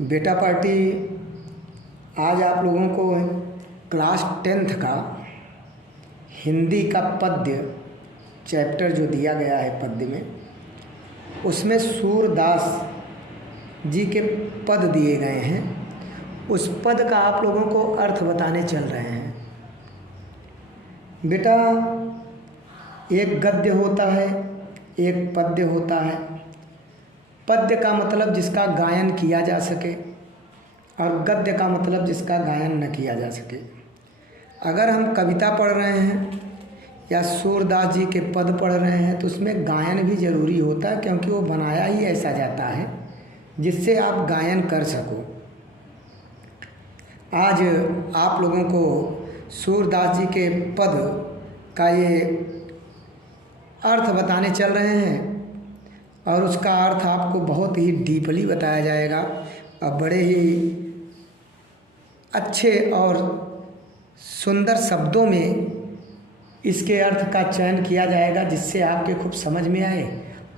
बेटा पार्टी आज आप लोगों को क्लास 10th का हिंदी का पद्य चैप्टर जो दिया गया है पद्य में, उसमें सूरदास जी के पद दिए गए हैं। उस पद का आप लोगों को अर्थ बताने चल रहे हैं। बेटा, एक गद्य होता है, एक पद्य होता है। पद्य का मतलब जिसका गायन किया जा सके और गद्य का मतलब जिसका गायन न किया जा सके। अगर हम कविता पढ़ रहे हैं या सूरदास जी के पद पढ़ रहे हैं तो उसमें गायन भी ज़रूरी होता है, क्योंकि वो बनाया ही ऐसा जाता है जिससे आप गायन कर सको। आज आप लोगों को सूरदास जी के पद का ये अर्थ बताने चल रहे हैं और उसका अर्थ आपको बहुत ही डीपली बताया जाएगा और बड़े ही अच्छे और सुंदर शब्दों में इसके अर्थ का चयन किया जाएगा, जिससे आपके खूब समझ में आए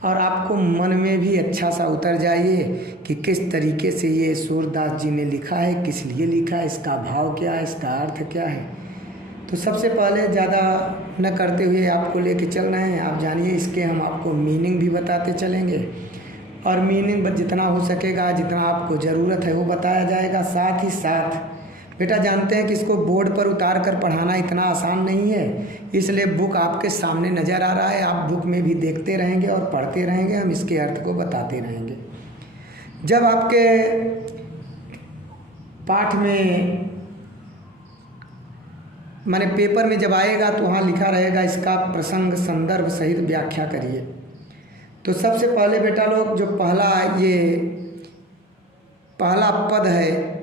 और आपको मन में भी अच्छा सा उतर जाइए कि किस तरीके से ये सूरदास जी ने लिखा है, किस लिए लिखा है, इसका भाव क्या है, इसका अर्थ क्या है। तो सबसे पहले ज़्यादा न करते हुए आपको लेके चल रहे हैं। आप जानिए, इसके हम आपको मीनिंग भी बताते चलेंगे और मीनिंग जितना हो सकेगा, जितना आपको ज़रूरत है वो बताया जाएगा। साथ ही साथ बेटा जानते हैं कि इसको बोर्ड पर उतार कर पढ़ाना इतना आसान नहीं है, इसलिए बुक आपके सामने नज़र आ रहा है। आप बुक में भी देखते रहेंगे और पढ़ते रहेंगे, हम इसके अर्थ को बताते रहेंगे। जब आपके पाठ में माने पेपर में जब आएगा तो वहाँ लिखा रहेगा इसका प्रसंग संदर्भ सहित व्याख्या करिए। तो सबसे पहले बेटा लोग जो पहला पद है,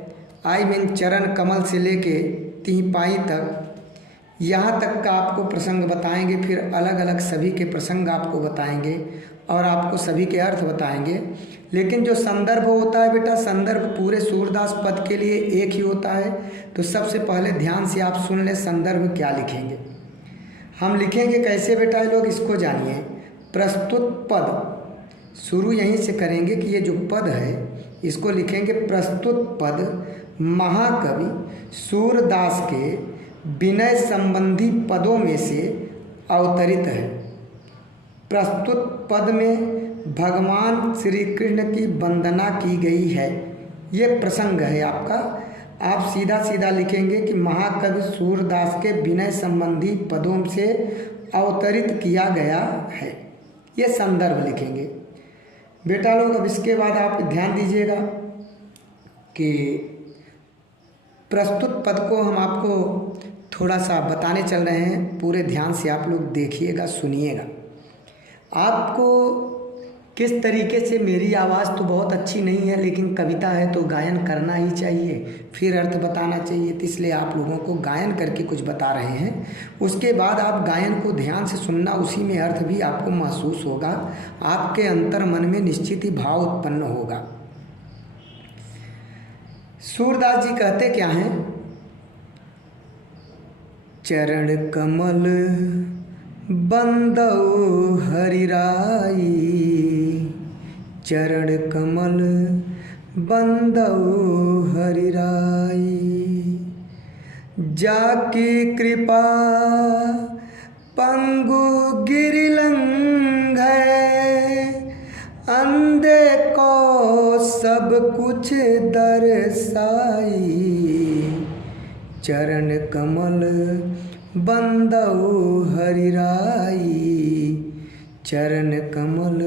आई मीन चरण कमल से लेके तिहाई तक, यहाँ तक का आपको प्रसंग बताएंगे। फिर अलग अलग सभी के प्रसंग आपको बताएंगे और आपको सभी के अर्थ बताएंगे। लेकिन जो संदर्भ होता है बेटा, संदर्भ पूरे सूरदास पद के लिए एक ही होता है। तो सबसे पहले ध्यान से आप सुन लें, संदर्भ क्या लिखेंगे। हम लिखेंगे कैसे बेटा, लोग इसको जानिए। प्रस्तुत पद, शुरू यहीं से करेंगे कि ये जो पद है इसको लिखेंगे प्रस्तुत पद महाकवि सूरदास के विनय संबंधी पदों में से अवतरित है। प्रस्तुत पद में भगवान श्री कृष्ण की वंदना की गई है, ये प्रसंग है आपका। आप सीधा सीधा लिखेंगे कि महाकवि सूरदास के विनय संबंधी पदों से अवतरित किया गया है, ये संदर्भ लिखेंगे बेटा लोग। अब इसके बाद आप ध्यान दीजिएगा कि प्रस्तुत पद को हम आपको थोड़ा सा बताने चल रहे हैं। पूरे ध्यान से आप लोग देखिएगा, सुनिएगा। आपको किस तरीके से, मेरी आवाज़ तो बहुत अच्छी नहीं है, लेकिन कविता है तो गायन करना ही चाहिए, फिर अर्थ बताना चाहिए। तो इसलिए आप लोगों को गायन करके कुछ बता रहे हैं। उसके बाद आप गायन को ध्यान से सुनना, उसी में अर्थ भी आपको महसूस होगा, आपके अंतर मन में निश्चित ही भाव उत्पन्न होगा। सूरदास जी कहते क्या हैं, चरण कमल बंदौ हरिराई, चरण कमल बंदौ हरिराई, जाकी कृपा पंगु गिरिलंघ, अंधे को सब कुछ दर्शाई, चरण कमल बंदौ हरिराई, चरण कमल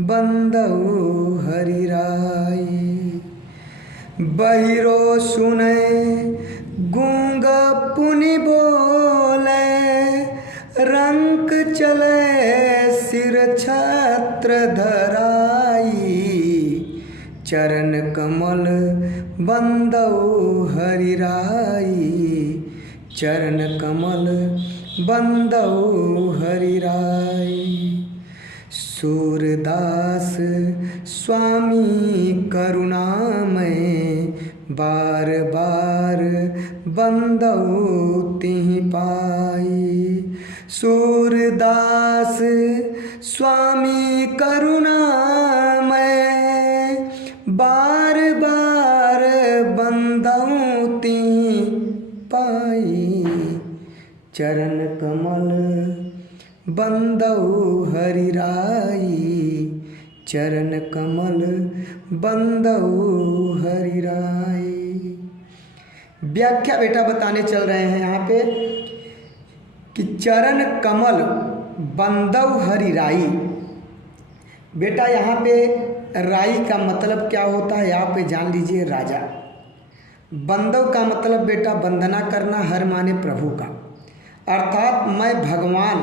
बंदौ हरिराई, बहिरो सुने गूंग पुनि बोले, रंक चले सिर छत्र धराई, चरण कमल बंदौ हरिराई, चरण कमल बंदौ हरिराई। सूरदास स्वामी करुणामय, बार बार बंदौ तिहि पाई, सूरदास स्वामी करुणामय, बार बार चरण कमल बंदऊ हरि राई, चरण कमल बंदऊ हरि राई। व्याख्या बेटा बताने चल रहे हैं यहाँ पे कि चरण कमल बंदऊ हरि राई। बेटा यहाँ पे राई का मतलब क्या होता है आप पे जान लीजिए, राजा। बंदव का मतलब बेटा वंदना करना, हर माने प्रभु का, अर्थात मैं भगवान,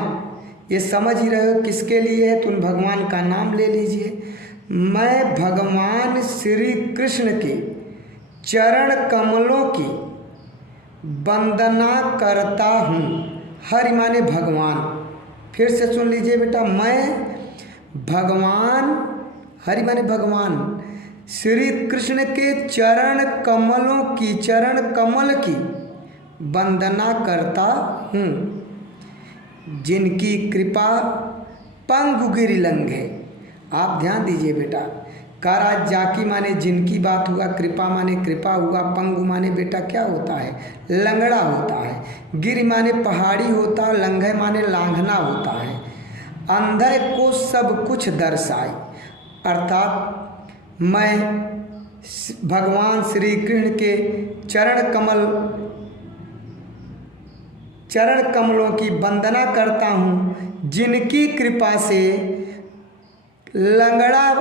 ये समझ ही रहे हो किसके लिए है, तुम भगवान का नाम ले लीजिए। मैं भगवान श्री कृष्ण के चरण कमलों की वंदना करता हूँ। हरि माने भगवान, फिर से सुन लीजिए बेटा, मैं भगवान, हरि माने भगवान, श्री कृष्ण के चरण कमलों की, चरण कमल की वंदना करता हूँ, जिनकी कृपा पंगु गिरि लंघे। आप ध्यान दीजिए बेटा, कारा जाकी माने जिनकी बात हुआ, कृपा माने कृपा हुआ, पंगु माने बेटा क्या होता है, लंगड़ा होता है, गिरि माने पहाड़ी होता है, लंघे माने लांघना होता है। अंधे को सब कुछ दर्शाए, अर्थात मैं भगवान श्री कृष्ण के चरण कमलों की वंदना करता हूँ, जिनकी कृपा से लंगड़ा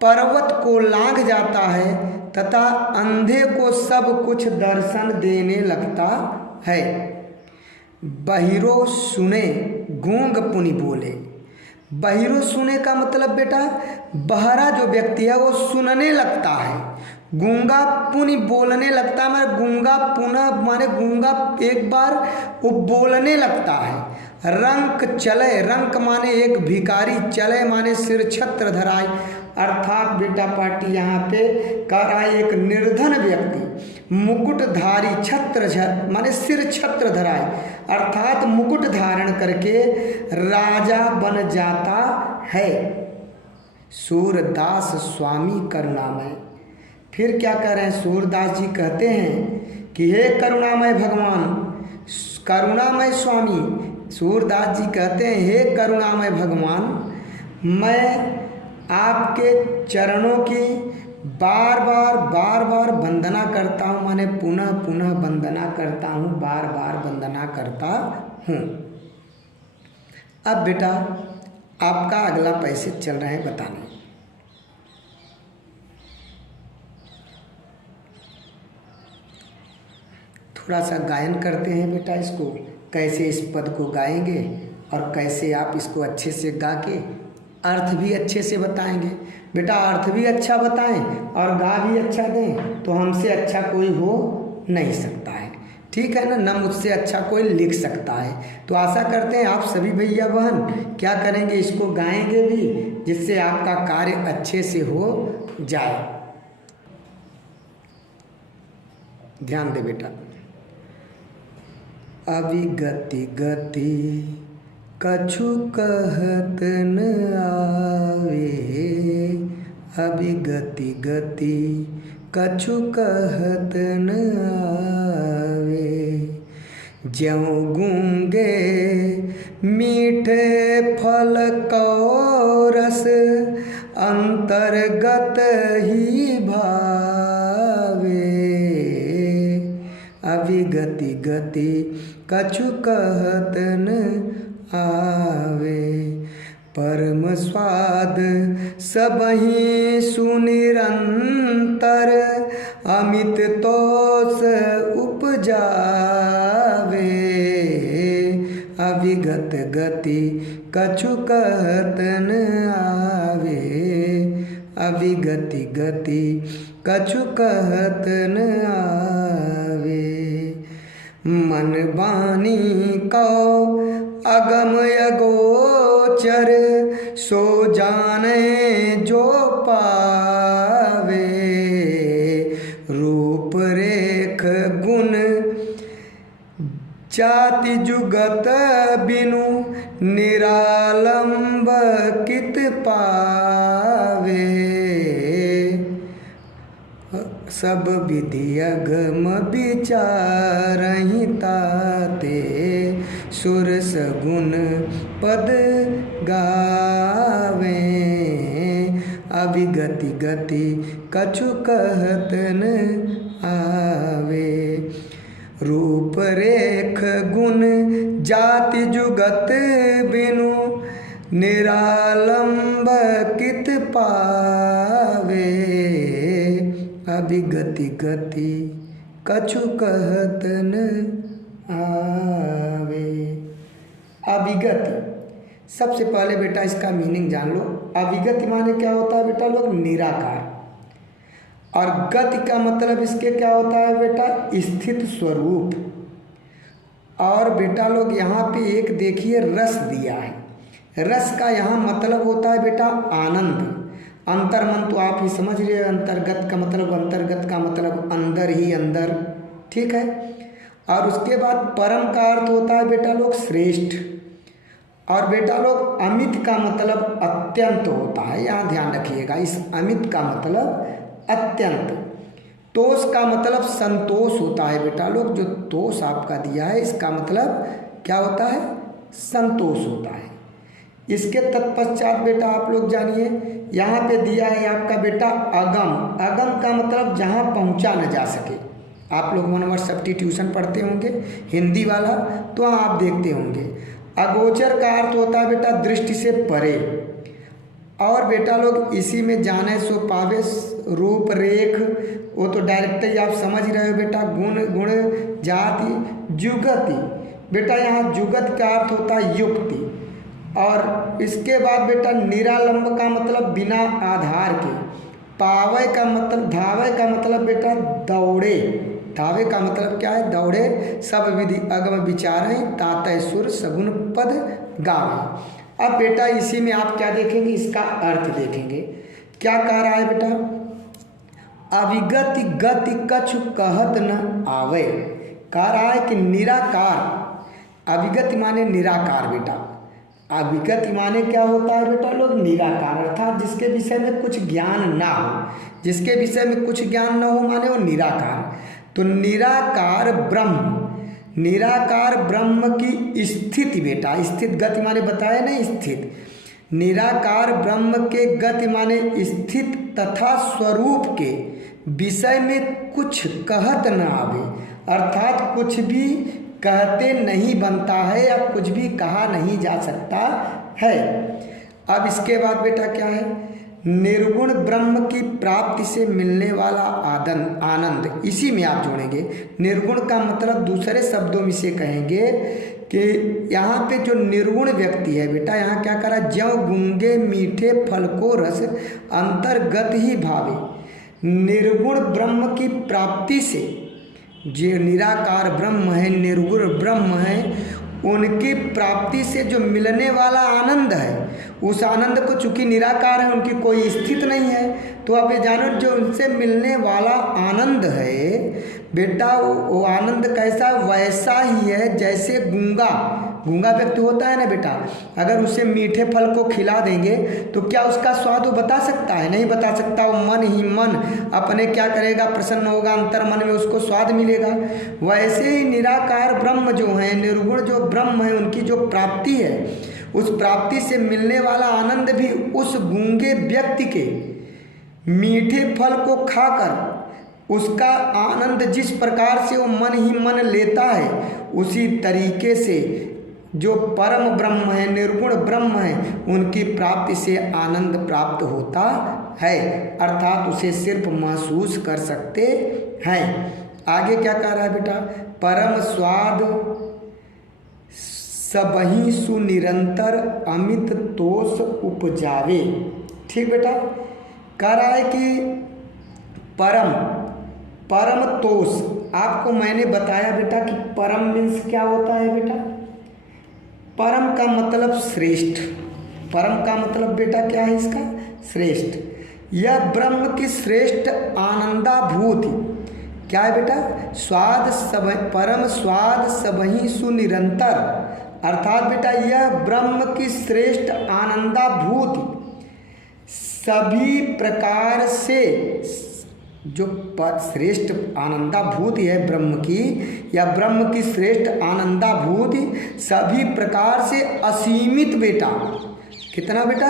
पर्वत को लांघ जाता है तथा अंधे को सब कुछ दर्शन देने लगता है। बहिरो सुने गूंग पुनि बोले। बहिरो सुने का मतलब बेटा बहरा जो व्यक्ति है वो सुनने लगता है, गूंगा पुनि बोलने लगता है, माने गूंगा पुनः माने गूंगा एक बार वो बोलने लगता है। रंक चले, रंक माने एक भिकारी, चले माने सिर छत्र धराए, अर्थात बेटा पार्टी यहाँ पे कह रहा है एक निर्धन व्यक्ति मुकुटधारी, छत्र माने सिर छत्र धराए, अर्थात मुकुट धारण करके राजा बन जाता है। सूरदास स्वामी करुणामय। फिर क्या कह रहे हैं, सूरदास जी कहते हैं कि हे करुणामय भगवान, करुणामय स्वामी। सूरदास जी कहते हैं हे करुणामय भगवान, मैं आपके चरणों की बार बार वंदना करता हूँ, माने पुनः पुनः वंदना करता हूँ, बार बार वंदना करता हूँ। अब बेटा आपका अगला पैसे चल रहे हैं बताने। थोड़ा सा गायन करते हैं बेटा, इसको कैसे इस पद को गाएंगे और कैसे आप इसको अच्छे से गा के अर्थ भी अच्छे से बताएंगे। बेटा अर्थ भी अच्छा बताएं और गा भी अच्छा दें तो हमसे अच्छा कोई हो नहीं सकता है, ठीक है ना, न मुझसे अच्छा कोई लिख सकता है। तो आशा करते हैं आप सभी भैया बहन क्या करेंगे, इसको गाएंगे भी, जिससे आपका कार्य अच्छे से हो जाए। ध्यान दे बेटा। अभी गति गति कछु कहत न आवे, अभी गति गति कछु कहत न आवे, ज्यों गूंगे मीठे फल को रस अंतर्गत ही भावे, अभी गति गति कछु कहत न आवे, परम स्वाद सबहि सुनिरंतर अमित तोष उपजावे, अविगत गति कछु कहत न आवे, अविगति गति कछु कहत न आवे, मन वाणी को अगम अगोचर सो जाने जो पावे, रूप रेख गुण जाति जुगत बिनु निरालंब कित पावे, सब विधि अगम विचारहि ताते, सुर सगुन पद गावें। अविगति गति कछु कहत न आवे, रूप रेख गुण जाति जुगत बिनु, निरालंब कित पावे। अविगति गति कछु कहत न आवे। अविगति, सबसे पहले बेटा इसका मीनिंग जान लो। अविगति माने क्या होता है बेटा लोग? निराकार। और गति का मतलब इसके क्या होता है बेटा? स्थित स्वरूप। और बेटा लोग यहाँ पे एक देखिए रस दिया है। रस का यहाँ मतलब होता है बेटा आनंद। अंतर्मन तो आप ही समझ रहे हैं, अंतर्गत का मतलब अंदर ही अंदर, ठीक है। और उसके बाद परम का अर्थ होता है बेटा लोग श्रेष्ठ। और बेटा लोग अमित का मतलब अत्यंत होता है, यहाँ ध्यान रखिएगा। इस अमित का मतलब अत्यंत। तोष का मतलब संतोष होता है बेटा लोग। जो तोष आपका दिया है इसका मतलब क्या होता है? संतोष होता है। इसके तत्पश्चात बेटा आप लोग जानिए, यहाँ पे दिया है आपका बेटा अगम। अगम का मतलब जहाँ पहुँचा न जा सके। आप लोग 1 वर्ड सब्स्टिट्यूशन पढ़ते होंगे हिंदी वाला, तो आप देखते होंगे। अगोचर का अर्थ होता है बेटा दृष्टि से परे। और बेटा लोग इसी में जाने सो पावे, रूप रेख वो तो डायरेक्ट ही आप समझ रहे हो बेटा। गुण जाति जुगति, बेटा यहाँ जुगत का अर्थ होता है युक्ति। और इसके बाद बेटा निरालंब का मतलब बिना आधार के। पावे का मतलब, धावे का मतलब बेटा दौड़े। धावे का मतलब क्या है? दौड़े। सब विधि अगम विचारें तातय सुर सगुन पद गावे। अब बेटा इसी में आप क्या देखेंगे? इसका अर्थ देखेंगे। क्या कह रहा है बेटा? अविगति गति कछु कहत न आवे। कह रहा है कि निराकार। अविगति माने निराकार बेटा। अविगति माने क्या होता है बेटा लोग? निराकार, अर्थात जिसके विषय में कुछ ज्ञान ना हो। जिसके विषय में कुछ ज्ञान ना हो माने वो निराकार। तो निराकार ब्रह्म, निराकार ब्रह्म की स्थिति बेटा। स्थित गति माने बताया नहीं स्थित। निराकार ब्रह्म के गति माने स्थित तथा स्वरूप के विषय में कुछ कहत न आवे, अर्थात कुछ भी कहते नहीं बनता है या कुछ भी कहा नहीं जा सकता है। अब इसके बाद बेटा क्या है? निर्गुण ब्रह्म की प्राप्ति से मिलने वाला आनंद, इसी में आप जोड़ेंगे। निर्गुण का मतलब दूसरे शब्दों में से कहेंगे कि यहाँ पे जो निर्गुण व्यक्ति है बेटा, यहाँ क्या करा? ज्यों गूंगे मीठे फल को रस अंतर्गत ही भावे। निर्गुण ब्रह्म की प्राप्ति से, जो निराकार ब्रह्म है, निर्गुण ब्रह्म है, उनकी प्राप्ति से जो मिलने वाला आनंद है, उस आनंद को चूंकि निराकार है, उनकी कोई स्थिति नहीं है, तो आप ये जानो जो उनसे मिलने वाला आनंद है बेटा, वो आनंद कैसा? वैसा ही है जैसे गूंगा व्यक्ति होता है ना बेटा। अगर उसे मीठे फल को खिला देंगे तो क्या उसका स्वाद वो बता सकता है? नहीं बता सकता। वो मन ही मन अपने क्या करेगा? प्रसन्न होगा, अंतर मन में उसको स्वाद मिलेगा। वैसे ही निराकार ब्रह्म जो है, निर्गुण जो ब्रह्म है, उनकी जो प्राप्ति है, उस प्राप्ति से मिलने वाला आनंद भी उस गूंगे व्यक्ति के मीठे फल को खाकर उसका आनंद जिस प्रकार से वो मन ही मन लेता है, उसी तरीके से जो परम ब्रह्म है, निर्गुण ब्रह्म है, उनकी प्राप्ति से आनंद प्राप्त होता है, अर्थात उसे सिर्फ महसूस कर सकते हैं। आगे क्या कह रहा है बेटा? परम स्वाद सबहि सुनिरंतर अमित तोष उपजावे। ठीक बेटा, कह रहा है कि परम तोष। आपको मैंने बताया बेटा कि परम मीन्स क्या होता है बेटा? परम का मतलब श्रेष्ठ। परम का मतलब बेटा क्या है इसका? श्रेष्ठ। यह ब्रह्म की श्रेष्ठ आनंदाभूति क्या है बेटा? स्वाद सब, परम स्वाद सबहि सुनिरंतर, अर्थात बेटा यह ब्रह्म की श्रेष्ठ आनंदाभूति सभी प्रकार से जो श्रेष्ठ आनंदाभूति है ब्रह्म की, या ब्रह्म की श्रेष्ठ आनंदाभूति सभी प्रकार से असीमित बेटा, कितना बेटा,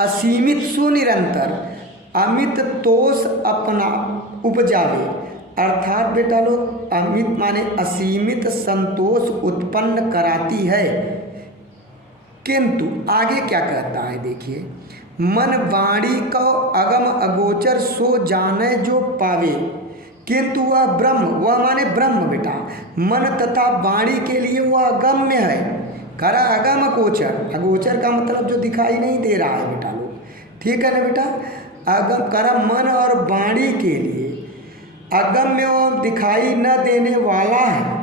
असीमित सुनिरंतर अमित तोष अपना उपजावे। अर्थात बेटा लोग अमित माने असीमित संतोष उत्पन्न कराती है। किंतु आगे क्या कहता है देखिए, मन वाणी को अगम अगोचर सो जाने जो पावे, किंतु वह ब्रह्म, वह माने ब्रह्म बेटा, मन तथा वाणी के लिए वह अगम्य है। करा अगम अगोचर, अगोचर का मतलब जो दिखाई नहीं दे रहा है बेटा लोग, ठीक है ना बेटा। अगम करा मन और वाणी के लिए अगम्य और दिखाई न देने वाला है,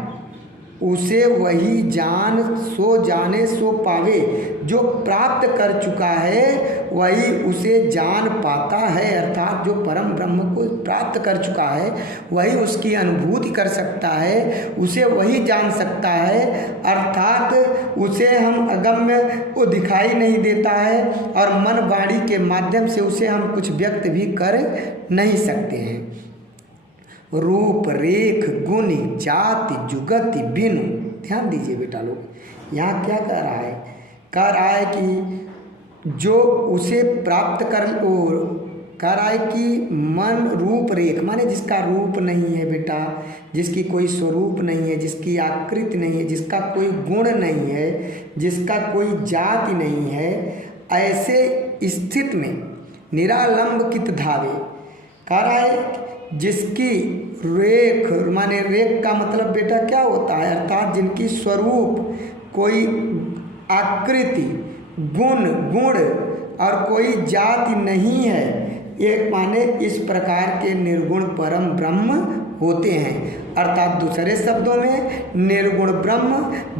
उसे वही जान सो जाने सो पावे। जो प्राप्त कर चुका है वही उसे जान पाता है। अर्थात जो परम ब्रह्म को प्राप्त कर चुका है वही उसकी अनुभूति कर सकता है, उसे वही जान सकता है। अर्थात उसे हम अगम्य को दिखाई नहीं देता है और मन वाणी के माध्यम से उसे हम कुछ व्यक्त भी कर नहीं सकते हैं। रूप रेख गुण जाति जुगति बिनु, ध्यान दीजिए बेटा लोग, यहाँ क्या कह रहा है, कह रहा है कि जो उसे प्राप्त कर, कह रहा है कि मन रूप रेख माने जिसका रूप नहीं है बेटा, जिसकी कोई स्वरूप नहीं है, जिसकी आकृति नहीं है, जिसका कोई गुण नहीं है, जिसका कोई जाति नहीं है, ऐसे स्थित में निरालंब कित धावे। कह रहा है जिसकी रेख माने रेख का मतलब बेटा क्या होता है, अर्थात जिनकी स्वरूप कोई आकृति गुण और कोई जाति नहीं है, एक माने इस प्रकार के निर्गुण परम ब्रह्म होते हैं। अर्थात दूसरे शब्दों में निर्गुण ब्रह्म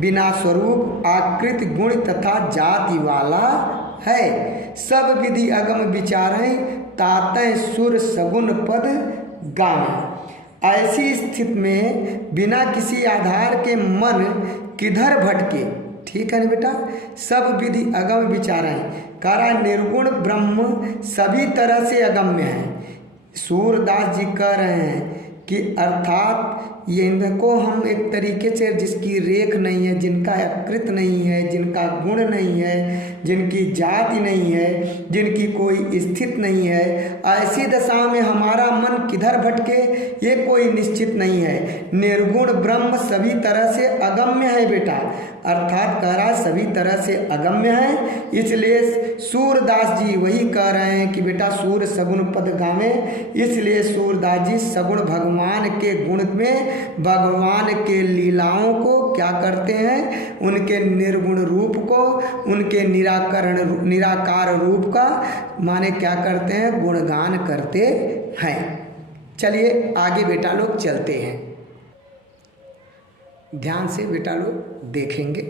बिना स्वरूप आकृति गुण तथा जाति वाला है। सब विधि अगम विचारें तातें सुर सगुन पद गावें। ऐसी स्थिति में बिना किसी आधार के मन किधर भटके, ठीक है ना बेटा। सब विधि अगम विचारें, करा निर्गुण ब्रह्म सभी तरह से अगम्य है। सूरदास जी कह रहे हैं कि अर्थात ये इनको हम एक तरीके से जिसकी रेख नहीं है, जिनका आकृत नहीं है, जिनका गुण नहीं है, जिनकी जाति नहीं है, जिनकी कोई स्थिति नहीं है, ऐसी दशा में हमारा मन किधर भटके ये कोई निश्चित नहीं है। निर्गुण ब्रह्म सभी तरह से अगम्य है बेटा, अर्थात कह रहा सभी तरह से अगम्य है। इसलिए सूरदास जी वही कह रहे हैं कि बेटा सूर सगुण पद गावें। इसलिए सूरदास जी सगुण भगवान के गुण में भगवान के लीलाओं को क्या करते हैं, उनके निर्गुण रूप को, उनके निराकार रूप का माने क्या करते हैं, गुणगान करते हैं। चलिए आगे बेटा लोग चलते हैं, ध्यान से बेटा लोग देखेंगे।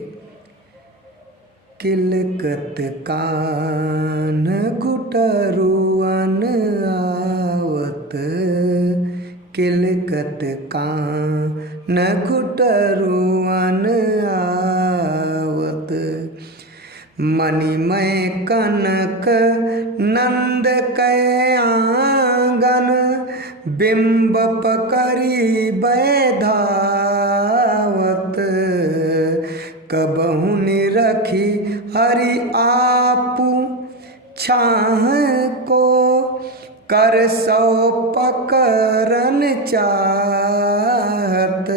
किलकत कान गुटरुअन आवत, किलकत कान गुटरुअन आवत, मणिमय कनक नंद कै आंगन, बिंब पकड़ी बैधावत, कबहु निरखी हरि आपू छाह को, कर सौ पकरन चाहत,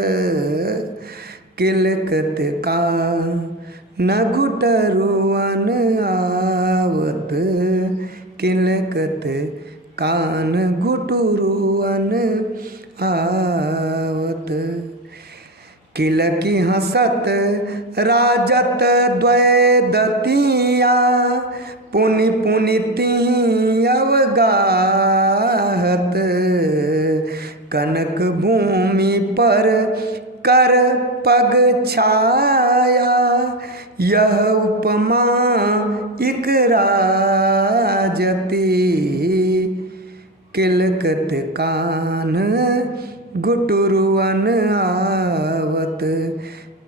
किलकत का न घुटरुअन आवत, किलकत कान घुटरुअन आवत, किलकी हसत राजत द्वैदतिया, पुनि पुनि ती अवगाहत, कनक भूमि पर कर पग छाया, यह उपमा इक राजती, किलकत कान घुटरुअन आवत,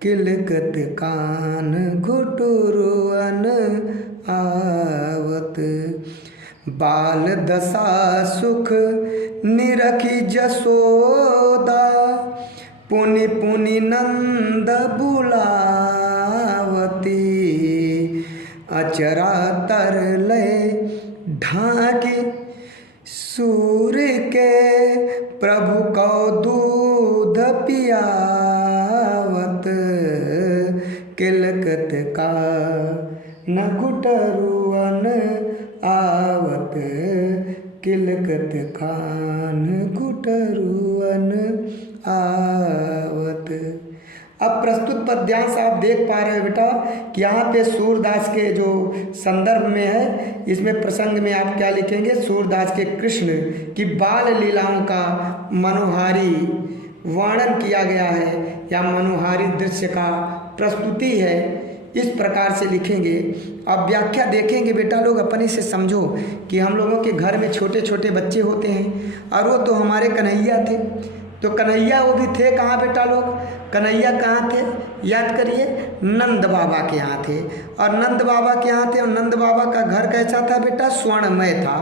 किलकत कान घुटरुअन आवत, बाल दशा सुख निरखी जसोदा, पुनि पुनि नंद बुलावती, अचरा तरले ढाकी सूर्य के, प्रभु को दूध पियावत, किलकत का न घुटरुअन आवत, किलकत खान घुटरुअन आवत। अब प्रस्तुत पद्यांश आप देख पा रहे हो बेटा कि यहाँ पे सूरदास के जो संदर्भ में है, इसमें प्रसंग में आप क्या लिखेंगे, सूरदास के कृष्ण की बाल लीलाओं का मनोहारी वर्णन किया गया है या मनोहारी दृश्य का प्रस्तुति है, इस प्रकार से लिखेंगे। अब व्याख्या देखेंगे बेटा लोग, अपने से समझो कि हम लोगों के घर में छोटे छोटे बच्चे होते हैं और वो तो हमारे कन्हैया थे। तो कन्हैया वो भी थे कहाँ बेटा लोग, कन्हैया कहाँ थे, याद करिए, नंद बाबा के यहाँ थे। और नंद बाबा के यहाँ थे और नंद बाबा का घर कैसा था बेटा, स्वर्णमय था।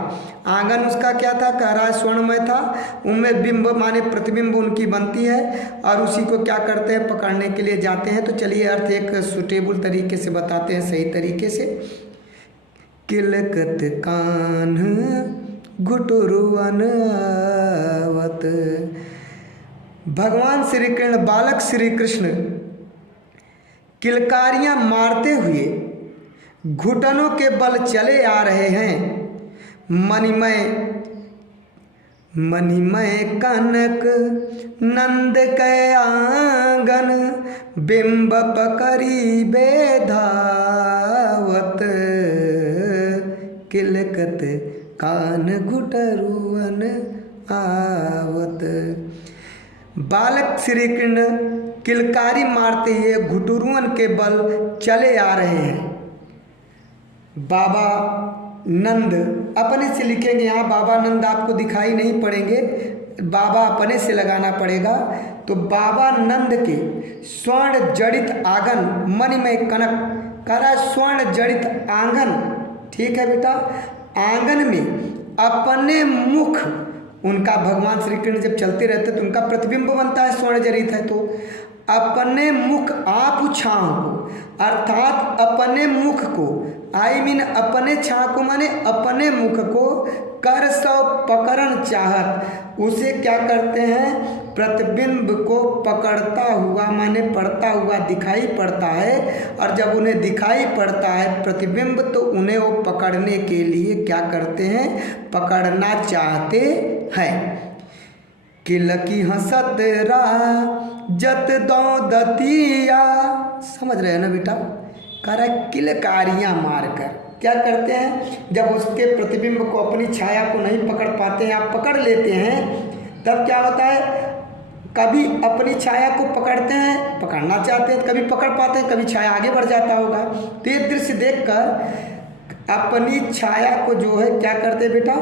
आंगन उसका क्या था, कह रहा है स्वर्णमय था। उनमें बिंब माने प्रतिबिंब उनकी बनती है और उसी को क्या करते हैं, पकड़ने के लिए जाते हैं। तो चलिए अर्थ एक सुटेबल तरीके से बताते हैं, सही तरीके से। किलकत कान घुटुरुअन आवत, भगवान श्री कृष्ण, बालक श्री कृष्ण किलकारियां मारते हुए घुटनों के बल चले आ रहे हैं। मणिमय कनक नंद के आंगन, बिंब पकड़ी बेधावत, किलकत कान घुटरुअन आवत। बालक श्री कृष्ण किलकारी मारते हुए घुटुरुअन के बल चले आ रहे हैं। बाबा नंद अपने से लिखेंगे, यहाँ बाबा नंद आपको दिखाई नहीं पड़ेंगे, बाबा अपने से लगाना पड़ेगा। तो बाबा नंद के स्वर्ण जड़ित आंगन, मणिमय कनक करा स्वर्ण जड़ित आंगन, ठीक है बेटा, आंगन में अपने मुख, उनका भगवान श्री कृष्ण जब चलते रहते तो उनका प्रतिबिंब बनता है, स्वर्ण जड़ित है, तो अपने मुख आप छाँव को, अर्थात अपने मुख को, आई मीन अपने छाँ को माने अपने मुख को कर सौ पकड़न चाहत, उसे क्या करते हैं, प्रतिबिंब को पकड़ता हुआ माने पड़ता हुआ दिखाई पड़ता है। और जब उन्हें दिखाई पड़ता है प्रतिबिंब, तो उन्हें वो पकड़ने के लिए क्या करते हैं, पकड़ना चाहते हैं। किलकी हंसत जत दो दतिया, समझ रहे हैं ना बेटा, कह रहा है किलकारियाँ मारकर क्या करते हैं, जब उसके प्रतिबिंब को, अपनी छाया को नहीं पकड़ पाते हैं, आप पकड़ लेते हैं, तब क्या होता है, कभी अपनी छाया को पकड़ते हैं, पकड़ना चाहते हैं, कभी पकड़ पाते हैं, कभी छाया आगे बढ़ जाता होगा। तो ये दृश्य देखकर अपनी छाया को जो है क्या करते हैं बेटा,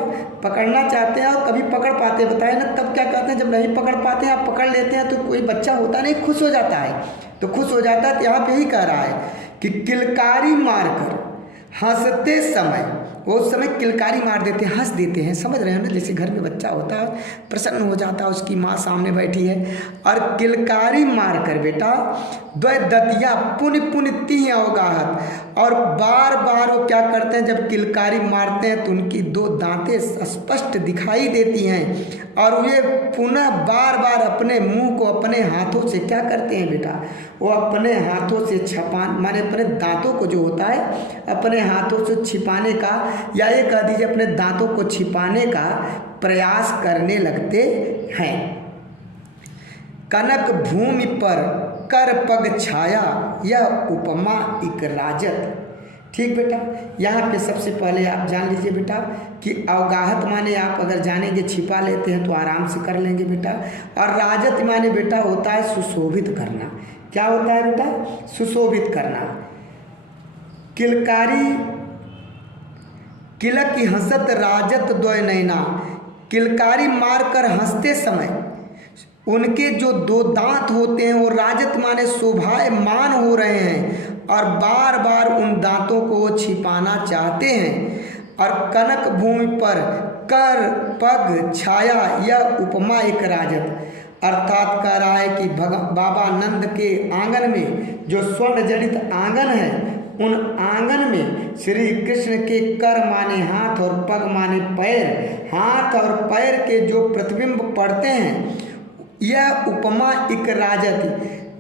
पकड़ना चाहते हैं और कभी पकड़ पाते हैं, बताए ना, तब क्या कहते हैं, जब नहीं पकड़ पाते हैं आप पकड़ लेते हैं, तो कोई बच्चा होता नहीं खुश हो जाता है, तो खुश हो जाता है। तो यहाँ पे ही कह रहा है कि किलकारी मारकर हंसते समय, वो उस समय किलकारी मार देते हैं, हंस देते हैं, समझ रहे हो ना, जैसे घर में बच्चा होता है प्रसन्न हो जाता है, उसकी माँ सामने बैठी है, और किलकारी मारकर बेटा द्वय दतिया पुनि पुनि तीह अवगाहत, और बार बार वो क्या करते हैं, जब किलकारी मारते हैं तो उनकी दो दांतें स्पष्ट दिखाई देती हैं, और वे पुनः बार बार अपने मुंह को अपने हाथों से क्या करते हैं बेटा, वो अपने हाथों से माने अपने दांतों को जो होता है अपने हाथों से छिपाने का, या ये कह दीजिए अपने दांतों को छिपाने का प्रयास करने लगते हैं। कनक भूमि पर कर पग छाया, यह उपमा इक राजत, ठीक बेटा। यहाँ पे सबसे पहले आप जान लीजिए बेटा कि अवगाहत माने आप अगर जानेंगे, छिपा लेते हैं तो आराम से कर लेंगे बेटा, और राजत माने बेटा होता है सुशोभित करना। क्या होता है बेटा, सुशोभित करना। किलकारी किलक की हंसत राजत द्वय नैना, किलकारी मारकर हंसते समय उनके जो दो दांत होते हैं वो राजत माने शोभायमान हो रहे हैं, और बार बार उन दांतों को छिपाना चाहते हैं, और कनक भूमि पर कर पग छाया, यह उपमा एक राजत। अर्थात कह रहा है कि बाबा नंद के आंगन में जो स्वर्ण जड़ित आंगन है, उन आंगन में श्री कृष्ण के कर माने हाथ और पग माने पैर, हाथ और पैर के जो प्रतिबिंब पड़ते हैं, यह उपमा एक राजत।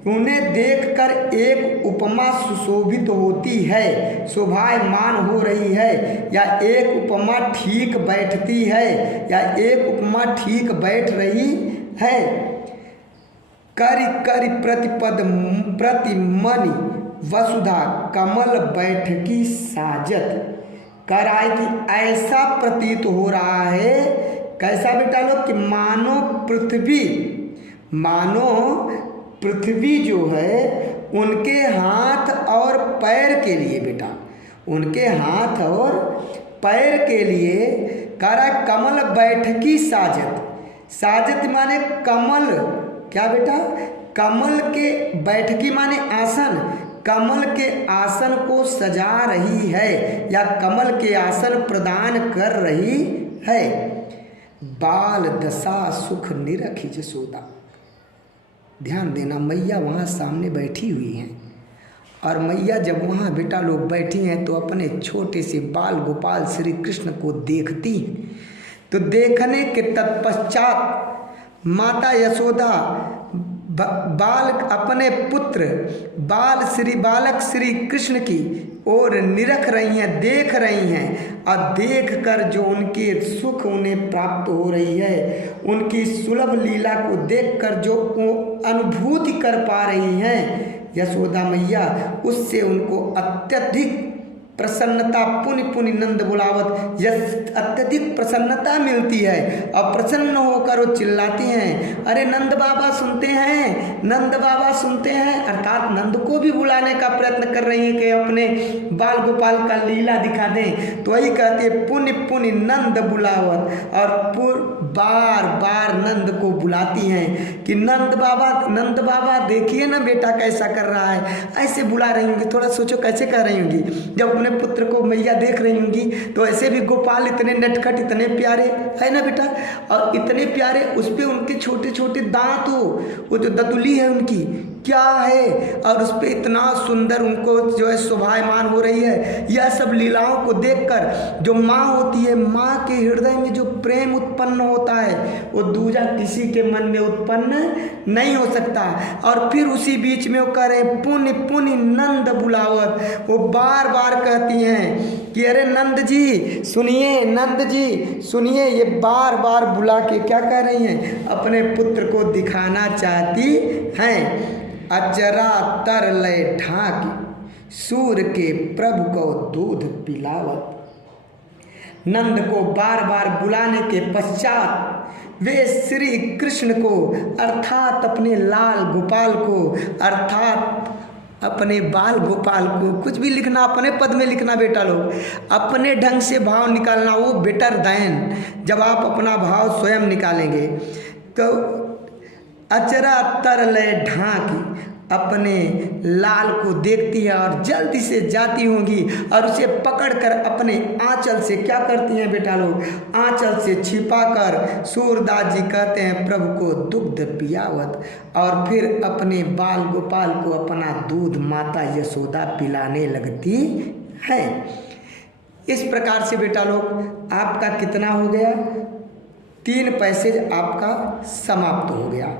उन्हें देखकर एक उपमा सुशोभित होती है, शोभायमान हो रही है, या एक उपमा ठीक बैठती है, या एक उपमा ठीक बैठ रही है। करि करि प्रतिपद प्रतिमनि वसुधा कमल बैठकी साजत। कर आए कि ऐसा प्रतीत हो रहा है, कैसा बेटा लोग, कि मानो पृथ्वी जो है उनके हाथ और पैर के लिए बेटा, उनके हाथ और पैर के लिए करा कमल बैठकी साजत। साजत माने कमल, क्या बेटा, कमल के बैठकी माने आसन, कमल के आसन को सजा रही है या कमल के आसन प्रदान कर रही है। बाल दशा सुख निरखी जसोदा। ध्यान देना, मैया वहाँ सामने बैठी हुई हैं, और मैया जब वहाँ बेटा लोग बैठी हैं तो अपने छोटे से बाल गोपाल श्री कृष्ण को देखती हैं। तो देखने के तत्पश्चात माता यशोदा बाल अपने पुत्र बालक श्री कृष्ण की और निरख रही हैं, देख रही हैं, और देखकर जो उनके सुख उन्हें प्राप्त हो रही है, उनकी सुलभ लीला को देखकर जो अनुभूति कर पा रही हैं यशोदा मैया, उससे उनको अत्यधिक प्रसन्नता, पुनि पुनि नंद बुलावत, यह अत्यधिक प्रसन्नता मिलती है। और प्रसन्न होकर वो चिल्लाती हैं, अरे नंद बाबा सुनते हैं, नंद बाबा सुनते हैं। अर्थात नंद को भी बुलाने का प्रयत्न कर रही हैं कि अपने बाल गोपाल का लीला दिखा दें। तो वही कहते हैं, पुनि पुनि नंद बुलावत, और बार बार नंद को बुलाती हैं कि नंद बाबा देखिए ना बेटा कैसा कर रहा है। ऐसे बुला रही होंगी, थोड़ा सोचो कैसे कह रही होंगी। जब अपने पुत्र को मैया देख रही होंगी तो ऐसे भी गोपाल इतने नटखट, इतने प्यारे है ना बेटा, और इतने प्यारे, उस पे उनके छोटे छोटे दांत हो, वो जो दतुली है उनकी क्या है, और उस पे इतना सुंदर उनको जो है शोभायमान हो रही है। यह सब लीलाओं को देखकर जो माँ होती है, माँ के हृदय में जो प्रेम उत्पन्न होता है वो दूजा किसी के मन में उत्पन्न नहीं हो सकता। और फिर उसी बीच में वो कह रहे पुनि पुनि नंद बुलावत, वो बार बार कहती हैं कि अरे नंद जी सुनिए, नंद जी सुनिए। ये बार बार बुला के क्या कह रही हैं, अपने पुत्र को दिखाना चाहती हैं। अचरा तर लय ढाकी सूर के प्रभु को दूध पिलावत। नंद को बार बार बुलाने के पश्चात वे श्री कृष्ण को, अर्थात अपने लाल गोपाल को, अर्थात अपने बाल गोपाल को, कुछ भी लिखना अपने पद में लिखना बेटा लोग, अपने ढंग से भाव निकालना, वो बेटर देन जब आप अपना भाव स्वयं निकालेंगे। तो अचरा तर लय ढाकी, अपने लाल को देखती है और जल्दी से जाती होंगी और उसे पकड़कर अपने आंचल से क्या करती हैं बेटा लोग, आंचल से छिपाकर सूरदास जी कहते हैं प्रभु को दुग्ध पियावत, और फिर अपने बाल गोपाल को अपना दूध माता यशोदा पिलाने लगती है। इस प्रकार से बेटा लोग आपका कितना हो गया, 3 पैसेज आपका समाप्त हो गया।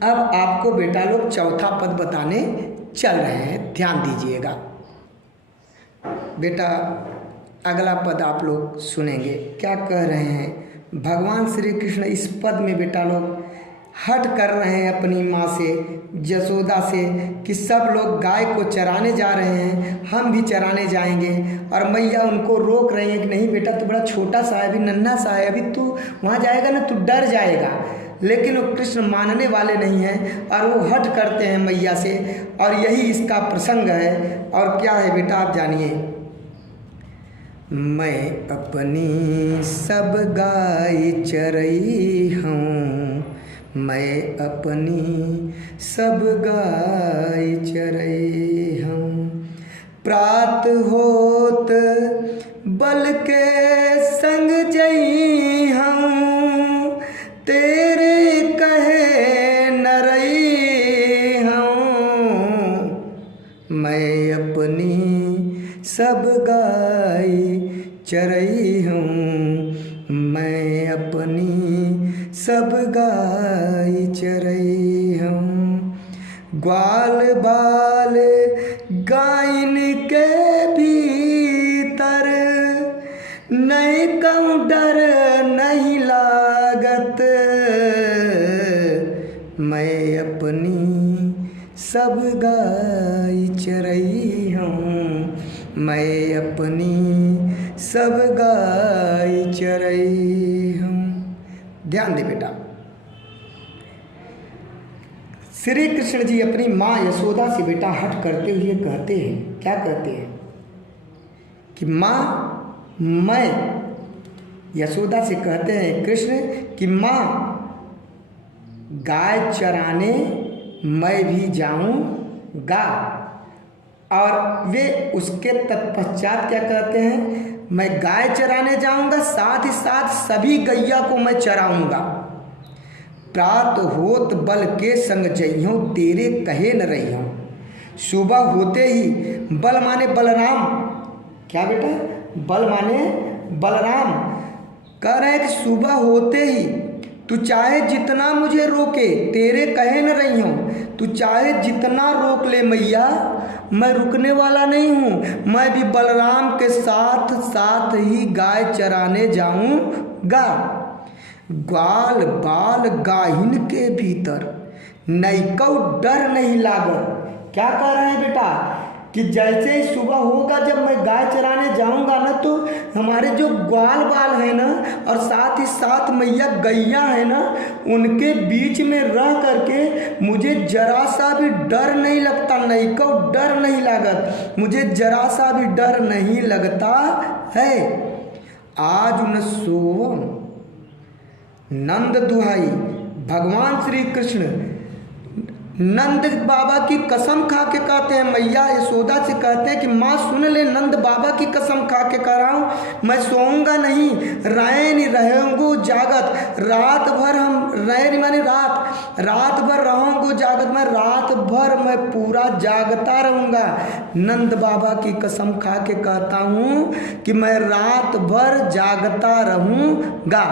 अब आपको बेटा लोग चौथा पद बताने चल रहे हैं, ध्यान दीजिएगा बेटा। अगला पद आप लोग सुनेंगे, क्या कह रहे हैं भगवान श्री कृष्ण इस पद में बेटा लोग हट कर रहे हैं अपनी माँ से, यशोदा से, कि सब लोग गाय को चराने जा रहे हैं, हम भी चराने जाएंगे। और मैया उनको रोक रही है कि नहीं बेटा तू बड़ा छोटा सा है, अभी नन्हा सा है, अभी तू वहाँ जाएगा ना तू डर जाएगा। लेकिन वो कृष्ण मानने वाले नहीं हैं और वो हट करते हैं मैया से, और यही इसका प्रसंग है। और क्या है बेटा आप जानिए, मैं अपनी सब गाय चरई हूँ, मैं अपनी सब गाय चरई हूँ, प्रात होत बल के संग जई हूँ, तेरे कहे न रही हूँ। मैं अपनी सब गाय चरई हूँ, मैं अपनी सब गाय चरई हूँ। ग्वाल बाल गायन के भीतर, नहीं कहूँ डर नहीं लागत। मैं अपनी सब गाय चरई हूँ, मैं अपनी सब गाय चरई हूँ। ध्यान दे बेटा, श्री कृष्ण जी अपनी माँ यशोदा से बेटा हट करते हुए कहते हैं, क्या कहते हैं कि माँ मैं, यशोदा से कहते हैं कृष्ण कि माँ गाय चराने मैं भी जाऊंगा। और वे उसके तत्पश्चात क्या कहते हैं, मैं गाय चराने जाऊंगा, साथ ही साथ सभी गैया को मैं चराऊंगा। प्रात होत बल के संग जइयों, तेरे कहे न रहियों। सुबह होते ही, बल माने बलराम, क्या बेटा, बल माने बलराम, कह रहे हैं कि सुबह होते ही तू चाहे जितना मुझे रोके, तेरे कहे न रही हूँ, तू चाहे जितना रोक ले मैया, मैं रुकने वाला नहीं हूँ। मैं भी बलराम के साथ साथ ही गाय चराने जाऊँगा। ग्वाल बाल गाहिन के भीतर, नैकौ डर नहीं लागत। क्या कह रहे हैं बेटा कि जैसे ही सुबह होगा, जब मैं गाय चराने जाऊंगा ना, तो हमारे जो ग्वाल बाल है ना, और साथ ही साथ मैया गैया है ना, उनके बीच में रह करके मुझे जरा सा भी डर नहीं लगता। नहीं को डर नहीं लागत, मुझे जरा सा भी डर नहीं लगता है। आज न सोवम नंद दुहाई, भगवान श्री कृष्ण नंद बाबा की कसम खा के कहते हैं, मैया यशोदा से कहते हैं कि माँ सुन ले, नंद बाबा की कसम खा के कह रहा हूँ, मैं सोऊंगा नहीं, रैन रहूँगो जागत। रात भर हम रैन माने रात भर रहूँगो जागत, मैं रात भर मैं पूरा जागता रहूँगा। नंद बाबा की कसम खा के कहता हूँ कि मैं रात भर जागता रहूँगा।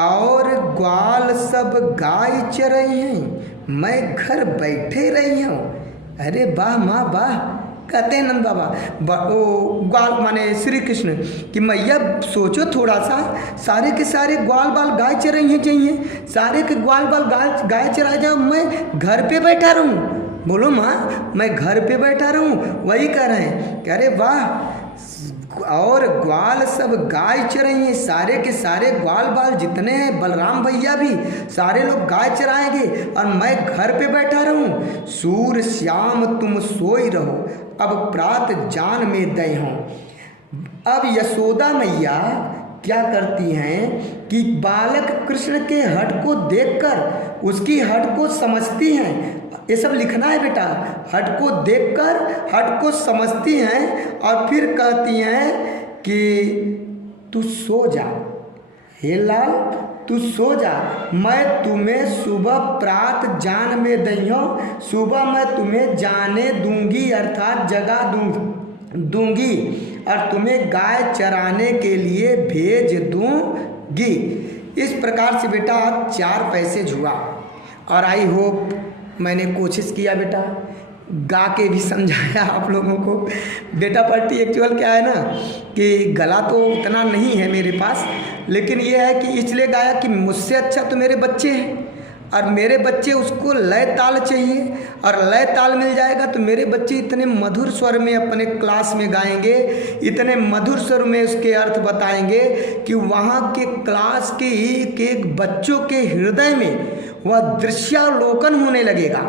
और ग्वाल सब गाय चरई हैं, मैं घर बैठे रही हूँ। अरे वाह माँ वाह, कहते हैं नंद बाबा, ओ ग्वाल माने श्री कृष्ण कि मैया सोचो थोड़ा सा, सारे के सारे ग्वाल बाल गाय चराई हैं चाहिए, सारे के ग्वाल बाल गाय चराए जाओ, मैं घर पे बैठा रहूँ। बोलो माँ, मैं घर पे बैठा रहूँ, वही कह रहे हैं कि अरे वाह। और ग्वाल सब गाय चराई हैं, सारे के सारे ग्वाल बाल जितने हैं, बलराम भैया भी सारे लोग गाय चराएंगे, और मैं घर पे बैठा रहूं। सूर श्याम तुम सोई रहो, अब प्रात जान में दय हो। अब यशोदा मैया क्या करती हैं कि बालक कृष्ण के हट को देखकर उसकी हट को समझती हैं। ये सब लिखना है बेटा, हट को देखकर हट को समझती हैं, और फिर कहती हैं कि तू सो जा, हे लाल तू सो जा, मैं तुम्हें सुबह प्रात जान में दइयो, सुबह मैं तुम्हें जाने दूंगी, अर्थात जगा दूंगी, और तुम्हें गाय चराने के लिए भेज दूंगी। इस प्रकार से बेटा 4 पैसे जुआ। और आई होप मैंने कोशिश किया बेटा, गा के भी समझाया आप लोगों को। बेटा पट्टी एक्चुअल क्या है ना कि गला तो उतना नहीं है मेरे पास, लेकिन ये है कि इसलिए गाया कि मुझसे अच्छा तो मेरे बच्चे हैं, और मेरे बच्चे उसको लय ताल चाहिए, और लय ताल मिल जाएगा तो मेरे बच्चे इतने मधुर स्वर में अपने क्लास में गाएंगे, इतने मधुर स्वर में उसके अर्थ बताएंगे कि वहाँ के क्लास के एक बच्चों के हृदय में वह दृश्यावलोकन होने लगेगा।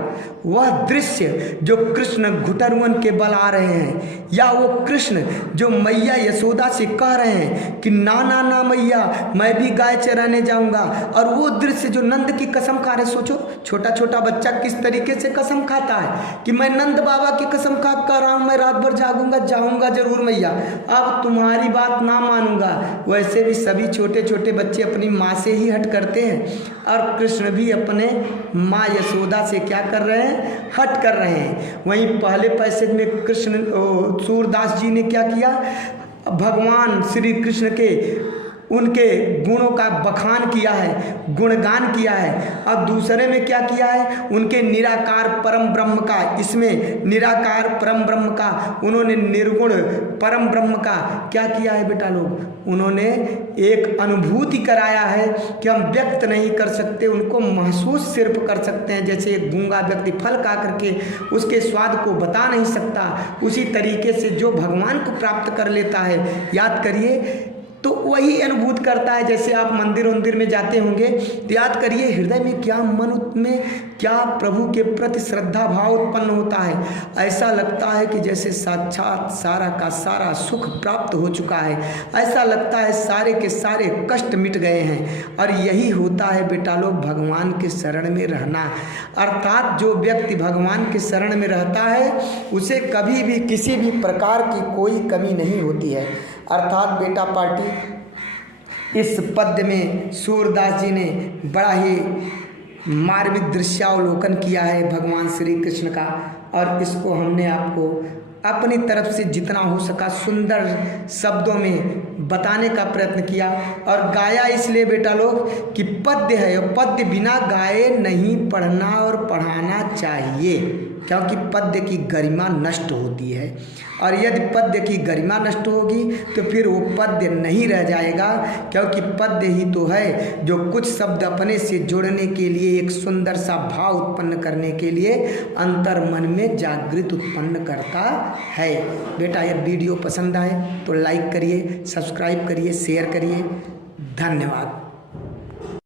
वह दृश्य जो कृष्ण घुटरवन के बल आ रहे हैं, या वो कृष्ण जो मैया यशोदा से कह रहे हैं कि ना ना ना मैया मैं भी गाय चराने जाऊंगा, और वो दृश्य जो नंद की कसम खा मारे सोचो, छोटा छोटा बच्चा किस तरीके से कसम खाता है कि मैं नंद बाबा की कसम खा कर रहा हूँ, मैं रात भर जागूंगा, जाऊंगा जरूर मैया, अब तुम्हारी बात ना मानूंगा। वैसे भी सभी छोटे छोटे बच्चे अपनी माँ से ही हट करते हैं, और कृष्ण भी अपने माँ यशोदा से क्या कर रहे हैं, हट कर रहे हैं। वहीं पहले पैसेज में कृष्ण सूरदास जी ने क्या किया, भगवान श्री कृष्ण के उनके गुणों का बखान किया है, गुणगान किया है। अब दूसरे में क्या किया है, उनके निराकार परम ब्रह्म का, इसमें निराकार परम ब्रह्म का, उन्होंने निर्गुण परम ब्रह्म का क्या किया है बेटा लोग, उन्होंने एक अनुभूति कराया है कि हम व्यक्त नहीं कर सकते, उनको महसूस सिर्फ कर सकते हैं। जैसे एक गूंगा व्यक्ति फल खा करके उसके स्वाद को बता नहीं सकता, उसी तरीके से जो भगवान को प्राप्त कर लेता है, याद करिए, तो वही अनुभूत करता है। जैसे आप मंदिर उंदिर में जाते होंगे तो याद करिए, हृदय में क्या, मन में क्या प्रभु के प्रति श्रद्धा भाव उत्पन्न होता है। ऐसा लगता है कि जैसे साक्षात सारा का सारा सुख प्राप्त हो चुका है, ऐसा लगता है सारे के सारे कष्ट मिट गए हैं। और यही होता है बेटा लोग भगवान के शरण में रहना। अर्थात जो व्यक्ति भगवान के शरण में रहता है उसे कभी भी किसी भी प्रकार की कोई कमी नहीं होती है। अर्थात बेटा पार्टी, इस पद्य में सूरदास जी ने बड़ा ही मार्मिक दृश्यावलोकन किया है भगवान श्री कृष्ण का, और इसको हमने आपको अपनी तरफ से जितना हो सका सुंदर शब्दों में बताने का प्रयत्न किया। और गाया इसलिए बेटा लोग कि पद्य है, और पद्य बिना गाए नहीं पढ़ना और पढ़ाना चाहिए, क्योंकि पद्य की गरिमा नष्ट होती है। और यदि पद्य की गरिमा नष्ट होगी तो फिर वो पद्य नहीं रह जाएगा, क्योंकि पद्य ही तो है जो कुछ शब्द अपने से जोड़ने के लिए, एक सुंदर सा भाव उत्पन्न करने के लिए अंतर मन में जागृत उत्पन्न करता है। बेटा यह वीडियो पसंद आए तो लाइक करिए, सब्सक्राइब करिए, शेयर करिए। धन्यवाद।